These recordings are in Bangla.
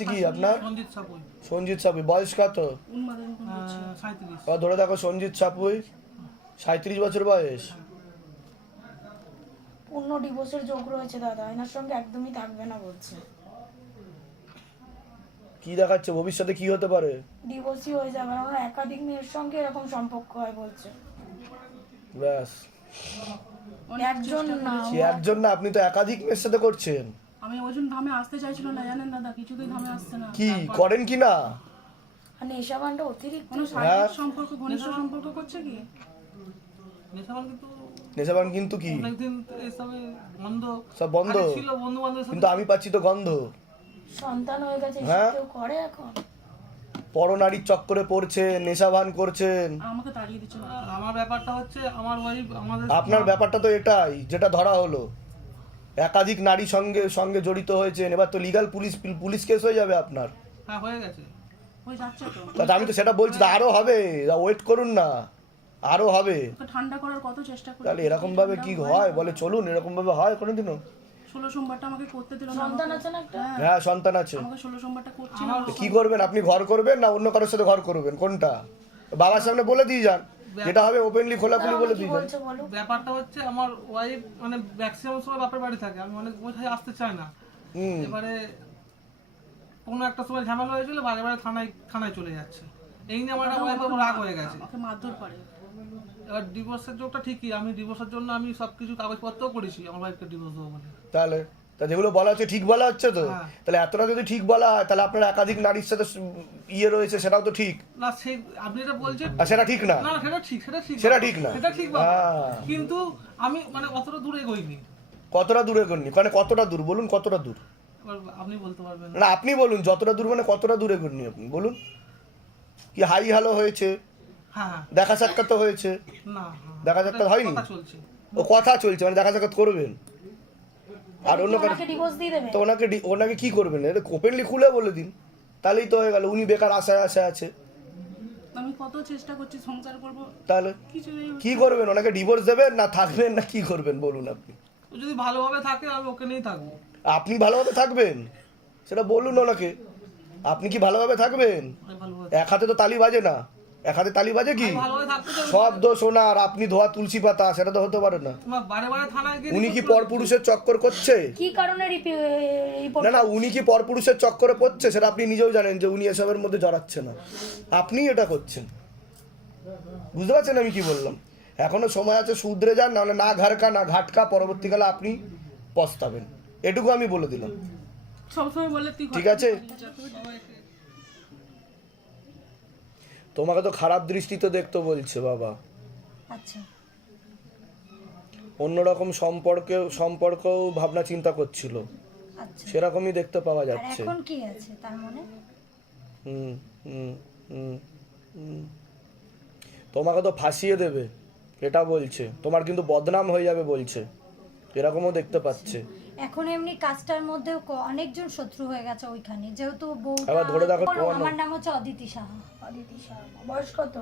কি আপনার? সঞ্জিত সাপুই। বয়স কত? ধরে দেখো, সঞ্জিত সাপুই 37 বছর বয়স। পূর্ণ ডিভোর্সের যোগ রয়েছে দাদা, এনার সঙ্গে একদমই থাকবে না বলছে। কি দেখাচ্ছে? ভবিষ্যতে কি হতে পারে? ডিভোর্সই হয়ে যাবে, আমরা একাধিক মেয়ের সঙ্গে এরকম সম্পর্ক হয় বলছে। ব্যাস, একজন না, একজন না, আপনি তো একাধিক মেয়ের সাথে করছেন। আমি ওই জন্য ধামে আসতে চাইছিল না, জানেন দাদা, কিছুতেই ধামে আসছে না। কি করেন কি না? আর নেশাবানটা অতিরিক্ত। কোনো শারীরিক সম্পর্ক, ঘনিষ্ঠ সম্পর্ক করছে কি? নেশাবান কিন্তু কি সব বন্ধ, কিন্তু আমি পাচ্ছি তো গন্ধ। সন্তান হয়ে গেছে, হ্যাঁ? কেউ করে এখন? পরনারীর চক্করে পড়ছে, নেশাবান করছেন। আমাকে তাড়িয়ে দিচ্ছে। আমার ব্যাপারটা হচ্ছে, আমার ওয়াইফ আমাদের, আপনার ব্যাপারটা তো এটাই যেটা ধরা হলো, একাধিক নারী সঙ্গে সঙ্গে জড়িত হয়েছেন। এবার তো লিগাল পুলিশ কেস হয়ে যাবে আপনার। হ্যাঁ হয়ে গেছে, ওই যাচ্ছে তো। তা আমি তো সেটা বলছি, তো আরো হবে, ওয়েট করুন না, আরো হবে। ওকে ঠান্ডা করার কত চেষ্টা করি। তাহলে এরকম ভাবে কি হয় বলে চলুন? এরকম ভাবে হয় কোনোদিনও? 16 সোমবারটা আমাকে করতে দিল না। সন্তান আছে না একটা? হ্যাঁ, সন্তান আছে। আমাকে 16 সোমবারটা করছি না। তো কি করবেন আপনি? ঘর করবেন না অন্য কারোর সাথে ঘর করবেন? কোনটা? বাবার সামনে বলে দিয়ে যান, যেটা হবে ওপেনলি খোলাখুলি বলে কি দিয়ে যান। বলছে বলো? ব্যাপারটা হচ্ছে আমার ওয়াইফ মানে ম্যাক্সিমাম সময় বাপের বাড়ি থাকে, আমি অনেক কোথায় আসতে চাই না। এবারে কোনো একটা সময় ঝামেলা হয়েছিল, বারে বারে থানায় চলে যাচ্ছে। এই নিয়ে আমার ওয়াইফ রাগ হয়ে গেছে, আমাকে মারধর করে। এবার ডিভোর্সের যোগটা ঠিকই, আমি ডিভোর্সের জন্য আমি সবকিছু কাগজপত্রও করেছি আমার ওয়াইফকে ডিভোর্স দেবো বলে। তাহলে তা যেগুলো বলা হচ্ছে ঠিক বলা হচ্ছে তো? হ্যাঁ। তাহলে এতটা যদি ঠিক বলা হয়, তাহলে আপনার একাধিক নারীর সাথে ইয়ে রয়েছে, সেটাও তো ঠিক। না সেই আপনি যেটা বলছেন, আর সেটা ঠিক না? না সেটা ঠিক, সেটা ঠিক না। সেটা ঠিক বাবা। হ্যাঁ। কিন্তু আমি মানে অতটা দূরে এগোইনি। কতটা দূরে করনি? মানে কতটা দূর বলুন, কতটা দূর? এবার আপনি বলতে পারবেন না, আপনি বলুন যতটা দূর, মানে কতটা দূরে করনি আপনি বলুন। কি হাই হ্যালো হয়েছে? হ্যাঁ হ্যাঁ। দেখা সাক্ষাৎ তো হয়েছে? না দেখা সাক্ষাৎ হয়নি? কথা চলছে। ও কথা চলছে, মানে দেখা সাক্ষাৎ করবেন? আর অন্য কারো? ওনাকে ডিভোর্স দিয়ে দেবে? তো ওনাকে কি করবেন? এটা ওপেনলি খুলে বলে দিন, তাহলেই তো হয়ে গেল। উনি বেকার আশায় আছে। আমি কত চেষ্টা করছি সংসার করব, তাহলে কিছু নেই। কি করবেন? ওনাকে ডিভোর্স দেবেন না থাকবেন, না কি করবেন বলুন আপনি? ও যদি ভালোভাবে থাকে আমি ওকে নিয়েই থাকবো। আপনি ভালোভাবে থাকবেন সেটা বলুন ওনাকে। আপনি কি ভালোভাবে থাকবেন? আমি ভালোভাবে এক হাতে তো তালি বাজে না। এক হাতে তালি বাজে কি? ভালোভাবে থাকতে চাই। সব দোষ ওনার, আপনি ধোয়া তুলসী পাতা, সেটা তো হতে পারে না। তোমার বারে বারে থানায় গিয়ে উনি কি পরপুরুষের চক্কর করছে? কি কারণে রিপোর্ট? না, উনি কি পরপুরুষের চক্করে পড়ছে সেটা আপনি নিজেও জানেন যে উনি এসবের মধ্যে জড়াচ্ছে না, আপনি এটা করছেন। বুঝতে পারছেন আমি কি বললাম? এখনো সময় আছে, শুধরে যান, নাহলে না ঘাড়কা না ঘাটকা, পরবর্তীকালে আপনি পস্তাবেন। এটুকু আমি বলে দিলাম, সবসময় বলে তুই ঠিক আছে? তোমাকে তো খারাপ দৃষ্টিতে দেখতে বলছে বাবা। আচ্ছা, অন্যরকম সম্পর্কেও ভাবনা চিন্তা করছিল, আচ্ছা। সেরকমই দেখতে পাওয়া আর যাচ্ছে। এখন কি আছে তার মানে? হুম হুম হুম হুম। তোমাকে তো ফাঁসিয়ে দেবে এটা বলছে, তোমার কিন্তু বদনাম হয়ে যাবে বলছে, এরকমও দেখতে পাচ্ছে। এখন এমনি কাজটার মধ্যে অনেকজন শত্রু হয়ে গেছে ওইখানে, যেহেতু আবার ধরে দেখো আমার নাম হচ্ছে অদিতি সাহা। অদিতি শর্মা। বয়স কত?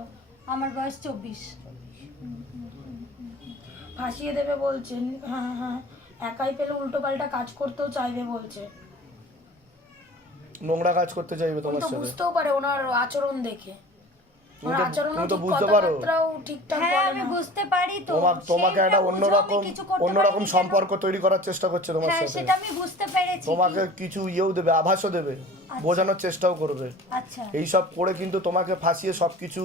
আমার বয়স 24। ফাঁসিয়ে দেবে বলছেন। হ্যাঁ হ্যাঁ, একাই পেলে উল্টো পাল্টা কাজ করতেও চাইবে বলছে। নোংরা কাজ করতে চাইবে উনি তোমার তো সাথে। বুঝতেও পারে ওনার আচরণ দেখে। ওনার আচরণও তুমি তো ঠিক, বুঝতে পারো। কথাবার্তাও ঠিকঠাক হ্যাঁ, বলে আমি না। বুঝতে পারি তো। তোমাকে সেইটা একটা বুঝেও আমি কিছু করতে অন্যরকম পারিনি কেন? সম্পর্ক তৈরি করার চেষ্টা করছে তোমার হ্যাঁ, সাথে। সেটা আমি বুঝতে পেরেছি। তোমাকে কিছু ইয়েও দেবে, আভাসও দেবে, বোঝানোর চেষ্টাও করবে। আচ্ছা, এইসব করে কিন্তু তোমাকে ফাঁসিয়ে সবকিছু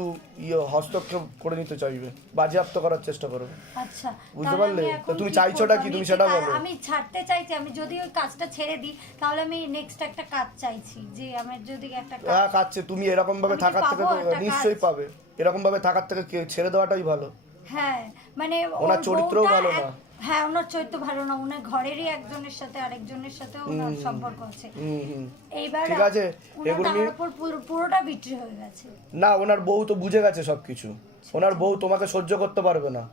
হস্তক্ষেপ করে নিতে চাইবে, বাজেয়াপ্ত করার চেষ্টা করবে। আচ্ছা। বুঝতে তাহলে পারলে? আমি এখন তো তুমি কি চাইছোটা করবো? কি? আমি তুমি সেটা বলো। আমি ছাড়তে চাইছি। আমি যদি ওই কাজটা ছেড়ে দিই তাহলে আমি নেক্সট একটা কাজ চাইছি, যে আমার যদি একটা কাজ। হ্যাঁ, কাছে তুমি এরকম ভাবে আমি কি থাকার থেকে পাবো তো একটা কাজ? নিশ্চয়ই পাবে। এরকম ভাবে থাকার থেকে ছেড়ে দেওয়াটাই ভালো। হ্যাঁ, মানে ওনার ওর চরিত্রও বউটা ভালো না। হ্যাঁ, ওনার চরিত্র ভালো না। ওনার ঘরেরই একজনের সাথে আরেকজনের সাথে ওনার সম্পর্ক আছে। হুম। এইবার ঠিক আছে, ওনার এগুলো তার উপর পুরোটা বিক্রি হয়ে গেছে। না, ওনার বউ তো বুঝে গেছে সবকিছু। ওনার বউ তোমাকে সহ্য করতে পারবে না।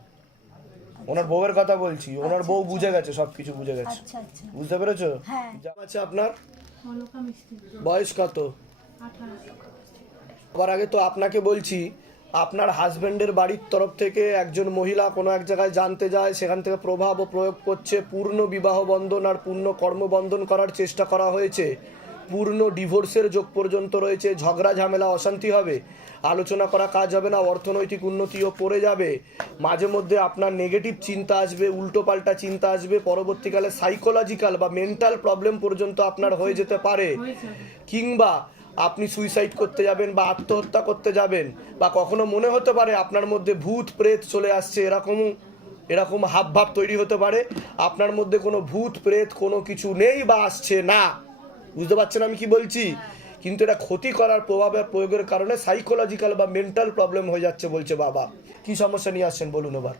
ওনার বউয়ের কথা বলছি, ওনার বউ বুঝে গেছে, সবকিছু বুঝে গেছে। আচ্ছা আচ্ছা, বুঝতে পেরেছো? হ্যাঁ। যা আছে আপনার? অলকা মিস্ত্রি। বয়স কত? 18। আবার আগে তো আপনাকে বলছি, আপনার হাজবেন্ডের বাড়ির তরফ থেকে একজন মহিলা কোনো এক জায়গায় জানতে যায়, সেখান থেকে প্রভাব ও প্রয়োগ করছে, পূর্ণ বিবাহ বন্ধন আর পূর্ণ কর্মবন্ধন করার চেষ্টা করা হয়েছে, পূর্ণ ডিভোর্সের যোগ পর্যন্ত রয়েছে, ঝগড়া ঝামেলা অশান্তি হবে, আলোচনা করা কাজ হবে না, অর্থনৈতিক উন্নতিও পড়ে যাবে, মাঝে মধ্যে আপনার নেগেটিভ চিন্তা আসবে, উল্টোপাল্টা চিন্তা আসবে, পরবর্তীকালে সাইকোলজিক্যাল বা মেন্টাল প্রবলেম পর্যন্ত আপনার হয়ে যেতে পারে, কিংবা আপনি সুইসাইড করতে যাবেন বা আত্মহত্যা করতে যাবেন, বা কখনো মনে হতে পারে আপনার মধ্যে ভূত প্রেত চলে আসছে, এরকম হাবভাব তৈরি হতে পারে। আপনার মধ্যে কোনো ভূত প্রেত কোনো কিছু নেই বা আসছে না, বুঝতে পারছেন আমি কি বলছি? কিন্তু এটা ক্ষতি করার প্রয়োগের কারণে সাইকোলজিক্যাল বা মেন্টাল প্রবলেম হয়ে যাচ্ছে বলছে বাবা। কি সমস্যা নিয়ে আসছেন বলুন এবার।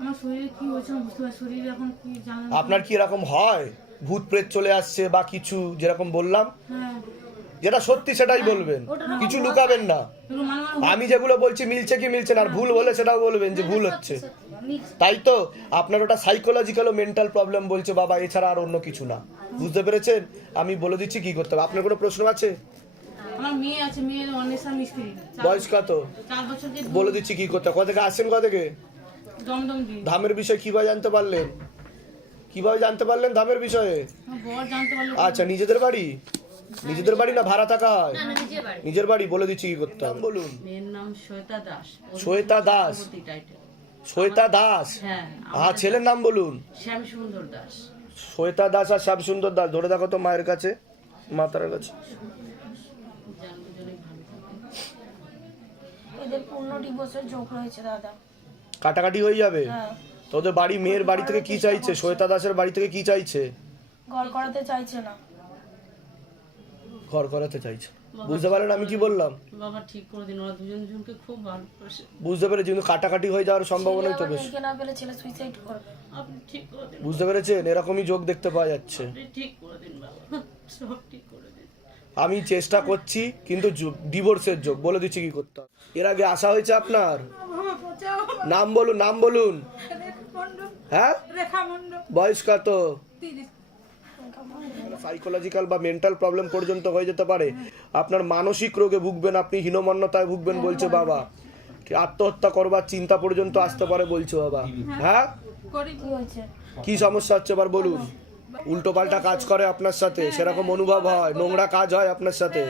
আমার শরীরে কি হয়েছে আমি বুঝতে পারছি, শরীরে এখন কি জানেন? আপনার কি এরকম হয় ভূত প্রেত চলে আসছে বা কিছু, যেরকম বললাম? হ্যাঁ, যেটা সত্যি সেটাই বলবেন, কিছু লুকাবেন না। এগুলো মানে মানে আমি যেগুলো বলছি মিলছে কি মিলছে না, আর ভুল বলে সেটাও বলবেন যে ভুল হচ্ছে, তাই তো? আপনার ওটা সাইকোলজিক্যাল ও মেন্টাল প্রবলেম বলছে বাবা, এছাড়া আর অন্য কিছু না, বুঝতে পেরেছেন? আমি বলে দিচ্ছি কি করতে হবে। আপনার কোনো প্রশ্ন আছে? আমার মেয়ে আছে, মেয়ের অনেক মিস্ত্রি, বয়স কত? 4 বছর যে বলে দিচ্ছি কি করতে হবে। কোথা থেকে আসছেন, কোথা থেকে? দমদম দিই। ধামের বিষয়ে কিভাবে জানতে পারলেন? কিভাবে জানতে পারলেন ধামের বিষয়ে? আমার বর জানতে পারলো। আচ্ছা, নিজেদের বাড়ি? নিজেদের বাড়ি না ভাড়া থাকা হয়? নিজের বাড়ি। বলে দিচ্ছি কি করতে হবে, বলুন। মেয়ের নাম শ্বেতা দাস। শ্বেতা দাস? টাইটেল। শ্বেতা দাস? হ্যাঁ। হ্যাঁ, ছেলের নাম বলুন। শ্যাম সুন্দর দাস। শ্বেতা দাস আর শ্যামসুন্দর দাস। ধরে দেখো তো মায়ের কাছে, মাতার কাছে। জান দুজনেই ভালো থাকে। এদের পূর্ণ ডিভোর্সের যোগ রয়েছে দাদা। কাটাকাটি হয়ে যাবে? হ্যাঁ, তোদের বাড়ি, মেয়ের বাড়ি থেকে কি চাইছে? শ্বেতা দাসের বাড়ি থেকে কি চাইছে? ঘর করাতে চাইছে না। ঘর করাতে চাইছে। বুঝতে পারলেন আমি কি বললাম? বাবা ঠিক করে দিন, ওরা দুজন দুজনকে খুব ভালোবাসে। বুঝতে পেরেছি, কিন্তু কাটাকাটি হয়ে যাওয়ার সম্ভাবনাই তো বেশি। ছেলে না পেলে ছেলে সুইসাইড করবে। আপনি ঠিক করে দিন, বুঝতে পেরেছেন? এরকমই যোগ দেখতে পাওয়া যাচ্ছে। আপনি ঠিক করে দিন বাবা, সব ঠিক করে দিন। আমি চেষ্টা করছি, কিন্তু ডিভোর্সের যোগ। বলে দিচ্ছি কি করতে হবে। এর আগে আসা হয়েছে আপনার? নাম বলুন, নাম বলুন। হ্যাঁ, বয়স কত? সাইকোলজিক্যাল বা মেন্টাল প্রবলেম পর্যন্ত হয়ে যেতে পারে। আপনার মানসিক রোগে ভুগবেন, আপনি হীনমন্যতায় ভুগবেন বলছে বাবা। আত্মহত্যা করবার চিন্তা পর্যন্ত আসতে পারে বলছে বাবা। হ্যাঁ, কি হয়েছে? কি সমস্যা হচ্ছে এবার বলুন। উল্টো পাল্টা কাজ করে আপনার সাথে, সেরকম অনুভব হয়? নোংরা কাজ হয় আপনার সাথে?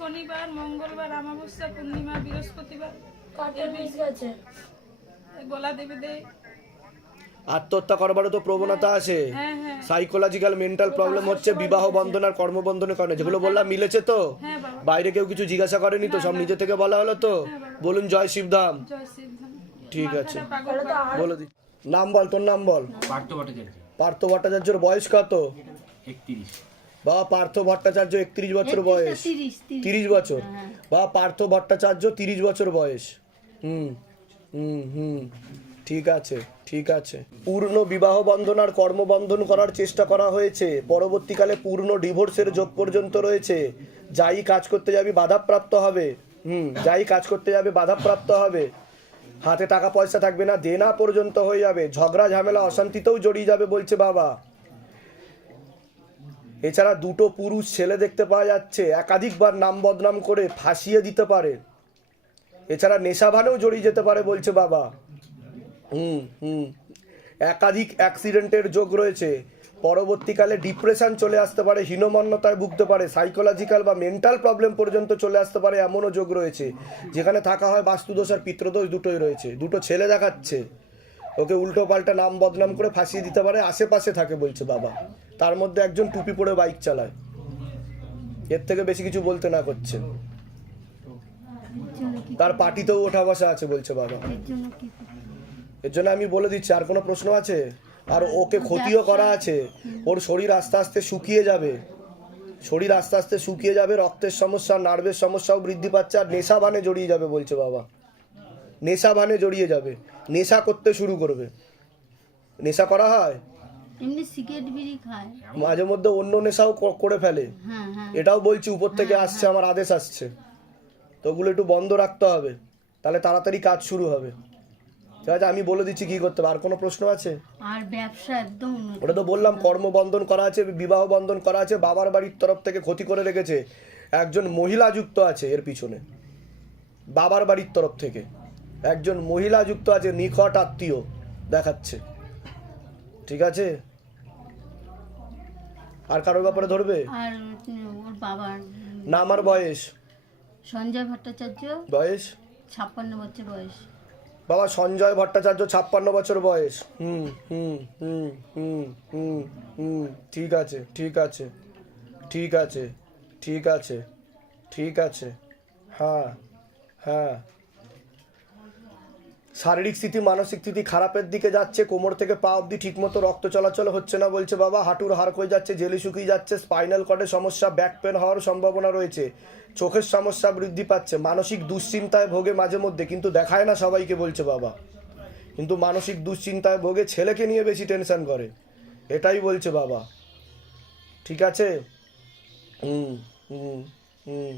শনিবার, মঙ্গলবার, অমাবস্যা, পূর্ণিমা, বৃহস্পতিবার কাটের মিস গেছে। গলা দেবে দেয়। আত্মহত্যা করবারও তো প্রবণতা আছে। সাইকোলজিক্যাল মেন্টাল প্রবলেম হচ্ছে বিবাহ বন্ধন আর কর্মবন্ধনের কারণে। যেগুলো বললাম মিলেছে তো? বাইরে কেউ কিছু জিজ্ঞাসা করেনি তো? সব নিজে থেকে বলা হলো তো? বলুন জয় শিবধাম। ঠিক আছে, বলে দি। নাম বল, তোর নাম বল। পার্থ ভট্টাচার্য। পার্থ ভট্টাচার্যের বয়স কত? 31। বাবা পার্থ ভট্টাচার্য 31 বছর বয়স। 30 বছর। বাবা পার্থ ভট্টাচার্য 30 বছর বয়স। হুম হুম হুম, ঠিক আছে, ঠিক আছে। পূর্ণ বিবাহ বন্ধন আর কর্মবন্ধন করার চেষ্টা করা হয়েছে, পরবর্তীকালে পূর্ণ ডিভোর্সের যোগ পর্যন্ত রয়েছে। যাই কাজ করতে যাবি বাধাপ্রাপ্ত হবে। যাই কাজ করতে যাবে বাধাপ্রাপ্ত হবে। হাতে টাকা পয়সা থাকবে না, দেনা পর্যন্ত হয়ে যাবে, ঝগড়া ঝামেলা অশান্তিতেও জড়িয়ে যাবে বলছে বাবা। এছাড়া দুটো পুরুষ ছেলে দেখতে পাওয়া যাচ্ছে, একাধিকবার নাম বদনাম করে ফাঁসিয়ে দিতে পারে। এছাড়া নেশাভানেও জড়িয়ে যেতে পারে বলছে বাবা। একাধিক অ্যাক্সিডেন্টের যোগ রয়েছে, পরবর্তীকালে ডিপ্রেশন চলে আসতে পারে, হীনমন্যতায় ভুগতে পারে, সাইকোলজিক্যাল বা মেন্টাল প্রবলেম পর্যন্ত চলে আসতে পারে, এমনও যোগ রয়েছে। যেখানে থাকা হয় বাস্তুদোষ আর পিতৃদোষ দুটোই রয়েছে। দুটো ছেলে দেখাচ্ছে, ওকে উল্টো পাল্টা নাম বদনাম করে ফাঁসিয়ে দিতে পারে, আশেপাশে থাকে বলছে বাবা। তার মধ্যে একজন টুপি পরে বাইক চালায়। এর থেকে বেশি কিছু বলতে না করছে। তার পার্টিতেও ওঠা বসা আছে বলছে বাবা। এর জন্য আমি বলে দিচ্ছি। আর কোনো প্রশ্ন আছে? আর ওকে ক্ষতিও করা আছে। ওর শরীর আস্তে আস্তে শুকিয়ে যাবে, শরীর আস্তে আস্তে শুকিয়ে যাবে, রক্তের সমস্যা, নার্ভের সমস্যাও বৃদ্ধি পাচ্ছে, আর নেশা ভানে জড়িয়ে যাবে বলছে বাবা। নেশা ভানে জড়িয়ে যাবে, নেশা করতে শুরু করবে। নেশা করা হয়, এমনি সিগারেট বিড়ি খায়, মাঝে মধ্যে অন্য নেশাও করে ফেলে। এটাও বলছি উপর থেকে আসছে, আমার আদেশ আসছে, তো ওগুলো একটু বন্ধ রাখতে হবে, তাহলে তাড়াতাড়ি কাজ শুরু হবে। ঠিক আছে, আমি বলে দিচ্ছি কি করতে হবে। আর কোনো প্রশ্ন আছে? আর ব্যবসা একদম ওটা তো বললাম, কর্মবন্ধন করা আছে, বিবাহ বন্ধন করা আছে, বাবার বাড়ির তরফ থেকে ক্ষতি করে রেখেছে। একজন মহিলা যুক্ত আছে এর পিছনে, বাবার বাড়ির তরফ থেকে একজন মহিলা যুক্ত আছে, নিকট আত্মীয় দেখাচ্ছে। ঠিক আছে, আর কারোর ব্যাপারে ধরবে? আর ওর বাবার নাম আর বয়স? সঞ্জয় ভট্টাচার্য, বয়স? 56 বছর বয়স। বাবা সঞ্জয় ভট্টাচার্য, 56 বছর বয়স। হুম হুম হুম হুম হুম হুম, ঠিক আছে ঠিক আছে ঠিক আছে ঠিক আছে ঠিক আছে। হ্যাঁ হ্যাঁ, শারীরিক স্থিতি মানসিক স্থিতি খারাপের দিকে যাচ্ছে, কোমর থেকে পা অবধি ঠিকমতো রক্ত চলাচল হচ্ছে না বলছে বাবা, হাঁটুর হাড় হয়ে যাচ্ছে, জেলি শুকিয়ে যাচ্ছে, স্পাইনাল কর্ডের সমস্যা, ব্যাক পেন হওয়ার সম্ভাবনা রয়েছে, চোখের সমস্যা বৃদ্ধি পাচ্ছে, মানসিক দুশ্চিন্তায় ভোগে মাঝে মধ্যে, কিন্তু দেখায় না সবাইকে বলছে বাবা, কিন্তু মানসিক দুশ্চিন্তায় ভোগে, ছেলেকে নিয়ে বেশি টেনশন করে, এটাই বলছে বাবা। ঠিক আছে? হুম হুম হুম,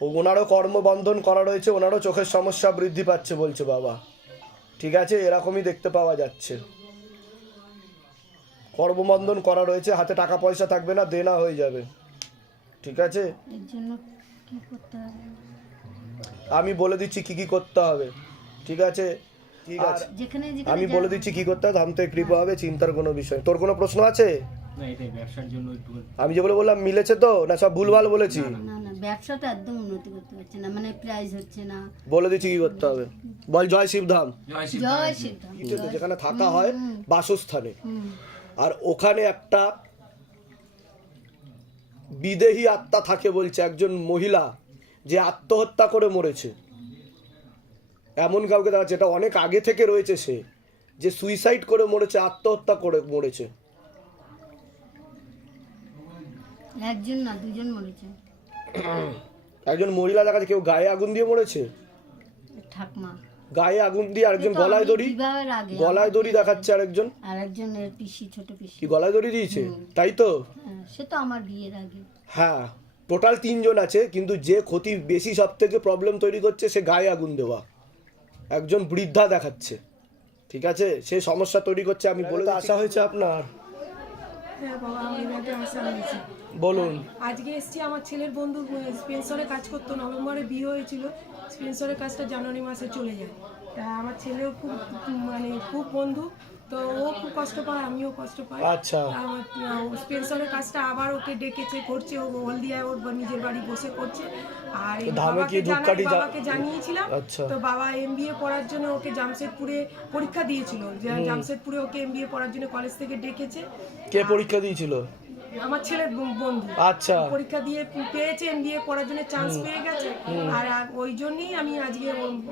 ওনারও কর্মবন্ধন করা রয়েছে, ওনারও চোখের সমস্যা বৃদ্ধি পাচ্ছে বলছে বাবা। ঠিক আছে, এরকমই দেখতে পাওয়া যাচ্ছে, কর্মবন্ধন করা রয়েছে, হাতে টাকা পয়সা থাকবে না, দেনা হয়ে যাবে। ঠিক আছে, এর জন্য কি করতে হবে? আমি বলে দিচ্ছি কি কি করতে হবে। ঠিক আছে ঠিক আছে, যেখানে আমি বলে দিচ্ছি কি করতে হবে, ধাম থেকে কৃপা হবে, চিন্তার কোনো বিষয়। তোর কোনো প্রশ্ন আছে? না এটাই ব্যবসার জন্য একটু আমি যেগুলো বললাম মিলেছে তো, না সব ভুলভাল বলেছি? না না, ব্যবসাটা একদম উন্নতি করতে পারছে না, মানে প্রাইস হচ্ছে না। বলে দিচ্ছি কি করতে হবে, বল জয় শিবধাম। জয় সিদ্ধাম। যেখানে থাকা হয় বাসস্থানে, আর ওখানে একটা বিদেহী আত্মা থাকে বলছে, একজন মহিলা যে আত্মহত্যা করে মরেছে, এমন কাউকে দেখা, যেটা অনেক আগে থেকে রয়েছে, সে যে সুইসাইড করে মরেছে, আত্মহত্যা করে মরেছে। একজন না, দুজন মরেছে। একজন মহিলা দেখা যাচ্ছে, কেউ গায়ে আগুন দিয়ে মরেছে, ঠাকমা গায়ে আগুন দিয়ে, আরেকজন গলায় দড়ি, বিবাহের আগে গলায় দড়ি দেখাচ্ছে আরেকজন, আর একজন এর পিসি, ছোট পিসি। কি গলায় দড়ি দিয়েছে? তাই তো, হ্যাঁ, সে তো আমার বিয়ের আগে। হ্যাঁ, টোটাল 3 জন আছে, কিন্তু যে ক্ষতি বেশি সব থেকে প্রবলেম তৈরি করছে সে গায়ে আগুন দেওয়া, একজন বৃদ্ধা দেখাচ্ছে। ঠিক আছে, সে সমস্যা তৈরি করছে। আমি বলে আসা হয়েছে আপনার, হ্যাঁ বাবা, আমি এখানে আসা হয়েছে। বলুন। আজকে এসছি, আমার ছেলের বন্ধু স্পেন্সরে কাজ করতো, নভেম্বরে বিয়ে হয়েছিল, স্পেন্সরের কাজটা জানুয়ারি মাসে চলে যায়। তা আমার ছেলেও খুব মানে খুব বন্ধু, তো ও খুব কষ্ট পায়, আমিও কষ্ট পাই। আচ্ছা, আমার স্পেন্সরের কাজটা আবার ওকে ডেকেছে, করছে, ও হলদিয়ায় ওর নিজের বাড়ি বসে করছে। আর এই ধামে কি ধূপকাঠি বাবাকে জানিয়েছিলাম, আচ্ছা, তো বাবা এমবিএ পড়ার জন্য ওকে জামশেদপুরে পরীক্ষা দিয়েছিল, যে জামশেদপুরে ওকে এমবিএ পড়ার জন্য কলেজ থেকে ডেকেছে। কে পরীক্ষা দিয়েছিল? আমার ছেলের বন্ধু। আচ্ছা, পরীক্ষা দিয়ে পেয়েছে, এমবিএ পড়ার জন্য চান্স পেয়ে গেছে। আর ওই জন্যই আমি আজকে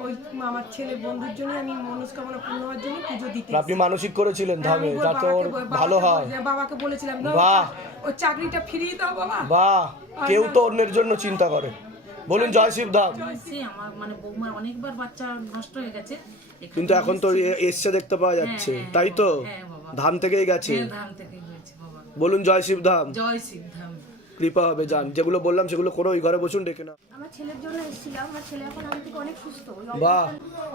ওই আমার ছেলের বন্ধুর জন্য আমি মনস্কামনা পূর্ণ হওয়ার জন্য পুজো দিতে আপনি মানসিক করেছিলেন ধামে, আমি যাতে ওর ভালো হয়। বাবাকে বলেছিলাম, বাহ, ওর চাকরিটা ফিরিয়ে দাও বাবা। বাহ, কেউ তো অন্যের জন্য চিন্তা করে। বলুন জয় শিবধাম। আমার মানে বৌমার অনেকবার বাচ্চা নষ্ট হয়ে গেছে, কিন্তু এখন তো এসছে দেখতে পাওয়া যাচ্ছে, তাই তো? ধাম থেকেই গেছে। ধাম থেকে হয়েছে বাবা। বলুন জয় শিবধাম। জয় সিদ্ধাম। কৃপা হবে, যান। যেগুলো বললাম সেগুলো করো, ওই ঘরে বসুন, ডেকে না। আমার ছেলের জন্য এসেছিলাম, আমার ছেলে এখন আগে থেকে অনেক সুস্থ, ওই বাহ,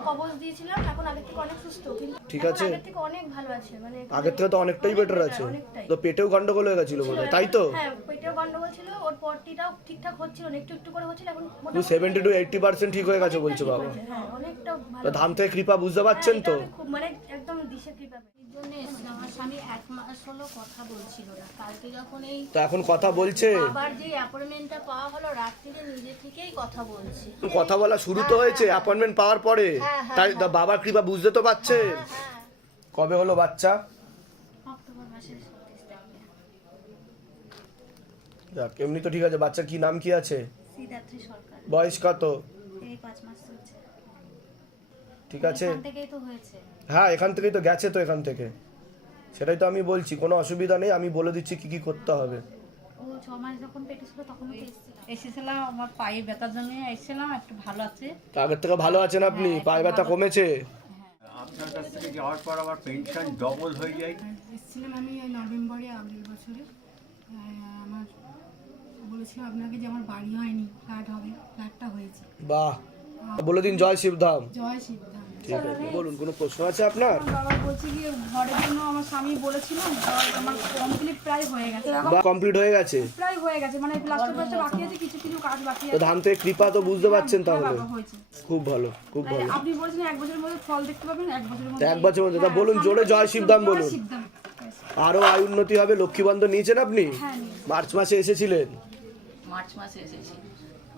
কবজ দিয়েছিলাম, এখন আগে থেকে অনেক সুস্থ, কিন্তু ঠিক এখন আছে, আগের থেকে অনেক ভালো আছে, মানে আগের থেকে তো অনেকটাই বেটার আছে। অনেকটাই। তো পেটেও গন্ডগোল হয়ে গেছিল বোধহয়, তাই তো? হ্যাঁ, পেটেও গন্ডগোল ছিল, ওর পট্টিটাও ঠিকঠাক হচ্ছিল না, একটু একটু করে হচ্ছিল, এখন পুরো 70 to 80% ঠিক হয়ে গেছে বলছে বাবা। হ্যাঁ, অনেকটা ভালো। তো ধাম থেকে কৃপা বুঝতে পারছেন তো? আমি খুব মানে একদম দিশে কৃপা পেয়েছি। এর জন্য এসেছিলাম। আমার স্বামী 1 মাস হলো কথা বলছিল না। কালকে যখন এই তো এখন কথা বলছে, আবার যে অ্যাপয়েন্টমেন্টটা পাওয়া হলো, রাত্রিরে নিজে থেকেই কথা বলছে। কথা বলা শুরু তো হয়েছে অ্যাপয়েন্টমেন্ট পাওয়ার পরে, তাই বাবার কৃপা বুঝতে তো পারছেন। কবে হলো বাচ্চা? অক্টোবর মাসের 27 তারিখে। যাক, এমনি তো ঠিক আছে। বাচ্চা কি নাম কি আছে? সিদ্ধার্থী সরকার। বয়স কত? এই 5 মাস হচ্ছে। ঠিক আছে, এখান থেকেই তো হয়েছে। হ্যাঁ, এখান থেকেই তো গেছে, তো এখান থেকে সেটাই তো আমি বলছি, কোনো অসুবিধা নেই। আমি বলে দিচ্ছি কি কি করতে হবে। ও 6 মাস যখন পেটে ছিল তখনও তো এসেছিলাম। এসেছিলাম আমার পায়ে ব্যথার জন্য, এসেছিলাম, একটু ভালো আছে। তো আগের থেকে ভালো আছেন আপনি? পায়ে ব্যথা কমেছে? আপনার কাছ থেকে যাওয়ার পর আমার পেনশন ডবল হয়ে যায়। এসেছিলাম আমি এই নভেম্বরে আগের বছরে। আমার বলেছিলাম আপনাকে যে আমার বাড়ি হয়নি, ফ্ল্যাট হবে, ফ্ল্যাটটা হয়েছে। বাহ, বলে দিন জয় শিবধাম। জয় শিবধাম। ঠিক আছে, বলুন, কোনো প্রশ্ন আছে আপনার? বাবা বলছি কি, ঘরের জন্য আমার স্বামী বলেছিল, ঘর আমার কমপ্লিট প্রায় হয়ে গেছে, কমপ্লিট হয়ে গেছে? প্রায় হয়ে গেছে, মানে প্লাস্টার প্লাস্টার বাকি আছে, কিছু কিছু কাজ বাকি তো আছে। ধাম থেকে কৃপা তো বুঝতে পারছেন তাহলে? বাবা হয়েছে। খুব ভালো, খুব ভালো। আপনি বলছেন 1 বছরের মধ্যে ফল দেখতে পাবেন, 1 বছরের তো মধ্যে। 1 বছরের মধ্যে, তা বলুন জোরে জয় শিবধাম বলুন। শিবধাম। নিয়েছি। আরো আয় উন্নতি হবে। লক্ষ্মী বন্ধন নিয়েছেন আপনি? হ্যাঁ নিয়েছি। মার্চ মাসে এসেছিলেন? মার্চ মাসে এসেছি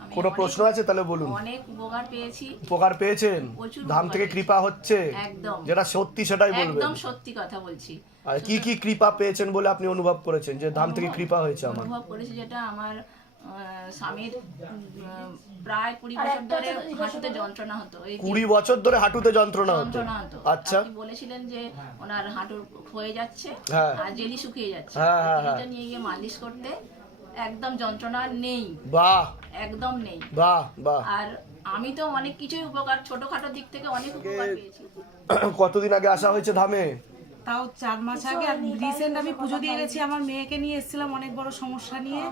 আমি। কোনো প্রশ্ন আছে তাহলে বলুন। অনেক উপকার পেয়েছি, উপকার পেয়েছেন? প্রচুর ধাম উপকার থেকে পেয়েছি। কৃপা হচ্ছে? একদম যেটা সত্যি সেটাই বলবেন। একদম সত্যি কথা বলছি। আর কি কি কৃপা পেয়েছেন বলে আপনি অনুভব করেছেন যে ধাম থেকে কৃপা হয়েছে আমার? অনুভব করেছি যেটা আমার স্বামীর প্রায় 20 বছর ধরে হাঁটুতে যন্ত্রণা হতো, এই 20 বছর ধরে হাঁটুতে যন্ত্রণা হতো? যন্ত্রণা হতো। আচ্ছা। আপনি বলেছিলেন যে ওনার হাঁটু হয়ে যাচ্ছে হ্যাঁ। আর জেলি শুকিয়ে যাচ্ছে, হ্যাঁ, হ্যাঁ, হ্যাঁ। এটা নিয়ে গিয়ে মালিশ করতে একদম যন্ত্রণা নেই, বাহ একদম নেই। বাহ বাহ। আর আমি তো অনেক কিছুই উপকার, ছোটখাটো দিক থেকে অনেক উপকার পেয়েছি। কতদিন আগে আসা হয়েছে ধামে? তাও 4 মাস আগে। রিসেন্ট আমি পুজো দিয়ে গেছি, আমার মেয়েকে নিয়ে এসেছিলাম অনেক বড় সমস্যা নিয়ে।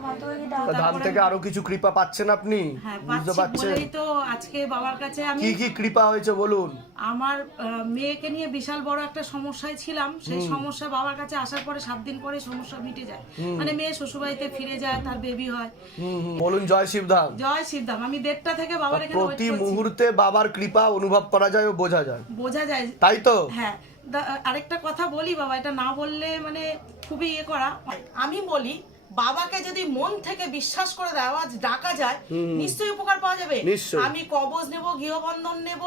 ধাম থেকে আরো কিছু কৃপা পাচ্ছেন আপনি? হ্যাঁ বুঝতে পাচ্ছি পারছেন? বলেই তো আজকে বাবার কাছে আমি। কি কি কৃপা হয়েছে বলুন। আমার মেয়েকে নিয়ে বিশাল বড় একটা সমস্যায় ছিলাম, সেই সমস্যা বাবার কাছে আসার পরে 7 দিন পরে সমস্যা মিটে যায়। মানে মেয়ে শ্বশুরবাড়িতে ফিরে যায়, তার বেবি হয়। বলুন জয় শিবধাম। জয় শিবধাম। আমি 1:30 থেকে বাবার এখানে প্রতি মুহূর্তে বাবার কৃপা অনুভব করা যায় ও বোঝা যায়, বোঝা যায়। তাই তো? হ্যাঁ। আরেকটা কথা বলি বাবা, এটা না বললে মানে খুবই ইয়ে করা। আমি বলি বাবাকে যদি মন থেকে বিশ্বাস করে দেওয়া ডাকা যায়, নিশ্চয়ই উপকার পাওয়া যাবে। নিশ্চয়ই। আমি কবজ নেব, গৃহবন্ধন নেব,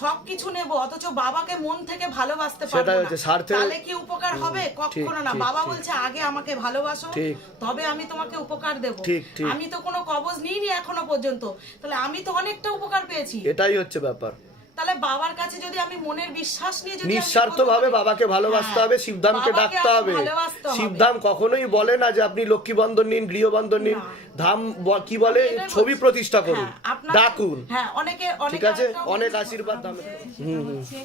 সবকিছু নেব, অথচ বাবাকে মন থেকে ভালোবাসতে পারবো সেটাই না, হচ্ছে স্বার্থে। তাহলে কি উপকার হবে? কখনো না। ঠিক, বাবা ঠিক। বলছে আগে আমাকে ভালোবাসো, ঠিক। তবে আমি তোমাকে উপকার দেব। ঠিক, ঠিক। আমি তো কোনো কবজ নিইনি এখনো পর্যন্ত, তাহলে আমি তো অনেকটা উপকার পেয়েছি। এটাই হচ্ছে ব্যাপার। তাহলে বাবার কাছে যদি আমি মনের বিশ্বাস নিয়ে যদি নিঃস্বার্থ ভাবে বাবাকে ভালোবাসতে হবে, শিবধামকে বাবাকে ডাকতে হবে। ভালোবাসতে হবে। শিবধাম কখনোই বলে না যে আপনি লক্ষ্মী বন্ধন নিন, গৃহবন্ধন নিন। ধাম কি বলে? আমি এটাই ছবি বলছি। প্রতিষ্ঠা করুন, হ্যাঁ, আপনার- ডাকুন। হ্যাঁ, অনেকে ঠিক আছে, অনেক আশীর্বাদ ধামে। সেটা হচ্ছে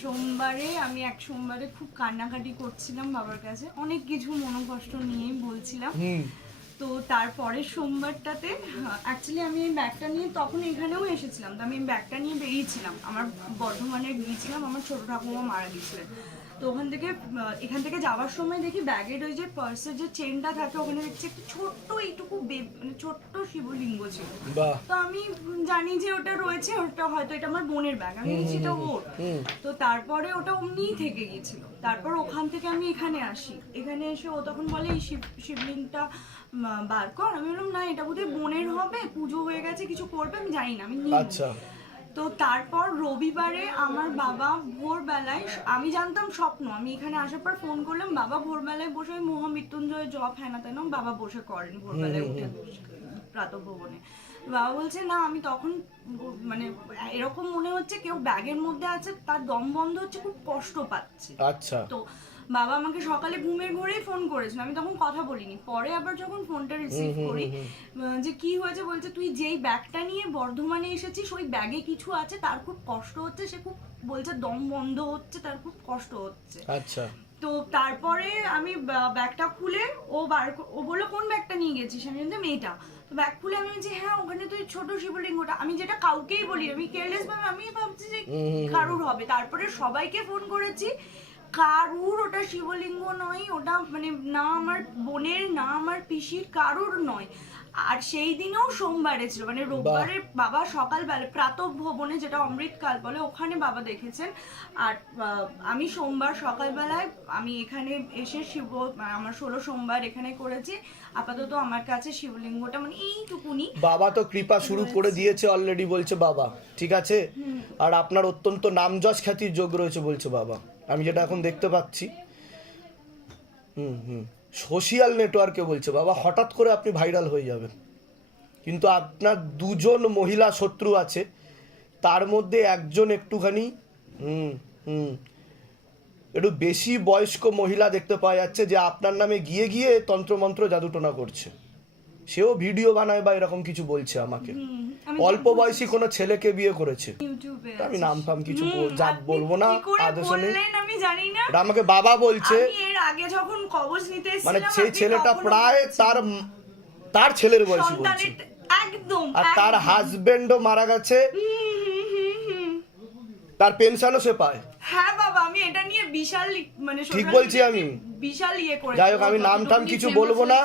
সোমবারে আমি এক সোমবারে খুব কান্নাকাটি করছিলাম বাবার কাছে, অনেক কিছু মনোকষ্ট নিয়েই বলছিলাম। তো তারপরের সোমবারটাতে অ্যাকচুয়ালি আমি এই ব্যাগটা নিয়ে তখন এখানেও এসেছিলাম, তো আমি এই ব্যাগটা নিয়ে বেরিয়েছিলাম, আমার বর্ধমানে গিয়েছিলাম, আমার ছোটো ঠাকুমা মারা গিয়েছিলেন। তো ওখান থেকে এখান থেকে যাওয়ার সময় দেখি ব্যাগের ওই যে পার্সের যে চেনটা থাকে ওখানে দেখছি একটা ছোট্ট এইটুকু মানে ছোট্ট শিবলিঙ্গ ছিল। বাহ। তো আমি জানি যে ওটা রয়েছে, ওটা হয়তো এটা আমার বোনের ব্যাগ, আমি বলছি এটা ওর। তো তারপরে ওটা অমনিই থেকে গিয়েছিল। তারপর ওখান থেকে আমি এখানে আসি, এখানে এসে ও তখন বলে এই শিবলিঙ্গটা বার কর। আমি বললাম না, এটা বোধহয় বোনের হবে, পুজো হয়ে গেছে, কিছু করবে, আমি জানি না, আমি নিই। আচ্ছা। তো তারপর রবিবারে আমার বাবা ভোরবেলায়, আমি জানতাম স্বপ্ন, আমি এখানে আসার পর ফোন করলাম, বাবা ভোরবেলায় বসে ওই মহামৃত্যুঞ্জয় জপ হ্যানা তেন বাবা বসে করেন ভোরবেলায় উঠে প্রাতঃভবনে। বাবা বলছে না, আমি তখন মানে এরকম মনে হচ্ছে কেউ ব্যাগের মধ্যে আছে, তার দম বন্ধ হচ্ছে, খুব কষ্ট পাচ্ছে। আচ্ছা। তো বাবা আমাকে সকালে ঘুমের ঘরেই ফোন করেছিল, আমি তখন কথা বলিনি। পরে আবার যখন ফোনটা রিসিভ করি যে কি হয়েছে, বলছে তুই যেই ব্যাগটা নিয়ে বর্ধমানে এসেছিস ওই ব্যাগে কিছু আছে, তার খুব কষ্ট হচ্ছে, সে খুব বলছে দম বন্ধ হচ্ছে, তার খুব কষ্ট হচ্ছে। আচ্ছা। তো তারপরে আমি ব্যাগটা খুলে ও বললো কোন ব্যাগটা নিয়ে গেছিস, আমি বললাম এইটা। তো ব্যাগ খুলে আমি বলছি হ্যাঁ ওখানে তো ছোট শিবলিঙ্গটা, আমি যেটা কাউকেই বলি, আমি কেয়ারলেস ভাবে আমি ভাবছি যে কারুর হবে। তারপরে সবাইকে ফোন করেছি, কারুর ওটা শিবলিঙ্গ নয়, ওটা মানে না আমার বোনের না আমার পিসির, কারুর নয়। আর সেই দিনেও সোমবারে ছিল, মানে রোববারে বাবা সকালবেলা প্রাতঃভবনে, যেটা অমৃতকাল বলে, ওখানে বাবা দেখেছেন। আর আমি সোমবার সকালবেলায় আমি এখানে এসে আমার 16 সোমবার এখানে করেছি। আপাতত আমার কাছে শিবলিঙ্গটা মানে এইটুকুনি। বাবা তো কৃপা শুরু করে দিয়েছে অলরেডি বলছে বাবা, ঠিক আছে। আর আপনার অত্যন্ত নামযশ খ্যাতির যোগ রয়েছে বলছে বাবা, আমি যেটা এখন দেখতে পাচ্ছি। সোশিয়াল নেটওয়ার্কে বলছে বাবা হঠাৎ করে আপনি ভাইরাল হয়ে যাবেন। কিন্তু আপনার 2জন মহিলা শত্রু আছে, তার মধ্যে একজন একটুখানি একটু বেশি বয়স্ক মহিলা দেখতে পাওয়া যাচ্ছে, যে আপনার নামে গিয়ে গিয়ে তন্ত্রমন্ত্র জাদুটোনা করছে। সেও ভিডিও বানায় বা এরকম কিছু বলছে আমাকে। অল্প বয়সী কোনো ছেলেকে বিয়ে করেছে, ইউটিউবে আমি নাম ফাম কিছু বলবো না, আদেশ নেই, আমি জানি না। এটা আমাকে বাবা বলছে। আমি এর আগে যখন কবজ নিতে মানে এসেছিলাম, সেই ছেলেটা প্রায় তার ছেলের বয়সী বলছে। একদম। আর তার হাজবেন্ডও মারা গেছে, তার পেনশনও সে পায়। হ্যাঁ বাবা, আমি এটা নিয়ে বিশাল মানে ঠিক বলছি আমি? বিশাল ইয়ে করে। যাই হোক, আমি নাম টাম কিছু বলবো না,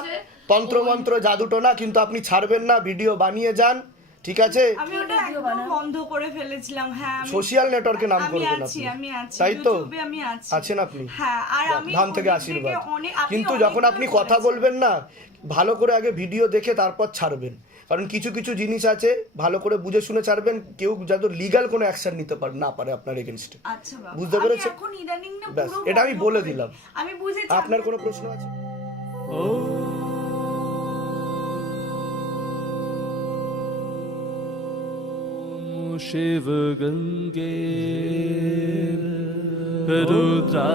তন্ত্রমন্ত্র জাদুটোনা কিন্তু আপনি ছাড়বেন না, ভিডিও বানিয়ে যান, ঠিক আছে? আমি ওটা একদম বন্ধ করে ফেলেছিলাম। হ্যাঁ সোশ্যাল নেটওয়ার্কে নাম আমি করবেন আছি, আপনি, আমি আছি, তাই তো? ইউটিউবে আমি আছি। আছেন আপনি? হ্যাঁ, আর আমি ধাম থেকে ওদিক আশীর্বাদ। আপনি কিন্তু অনেকগুলো যখন আপনি কথা বলবেন না, ভালো করে আগে ভিডিও দেখে তারপর ছাড়বেন, কারণ কিছু কিছু জিনিস আছে ভালো করে বুঝে শুনে ছাড়বেন, কেউ যাতে লিগ্যাল কোনো অ্যাকশন নিতে পারে না পারে আপনার এগেনস্টে। আচ্ছা বাবা, বুঝতে আমি পেরেছেন? এখন ইদানিং না ব্যাস, পুরো এটা আমি বন্ধ বলে করে দিলাম। আমি বুঝেছি। আপনার কোনো প্রশ্ন আছে? शिव गंगे रुद्रा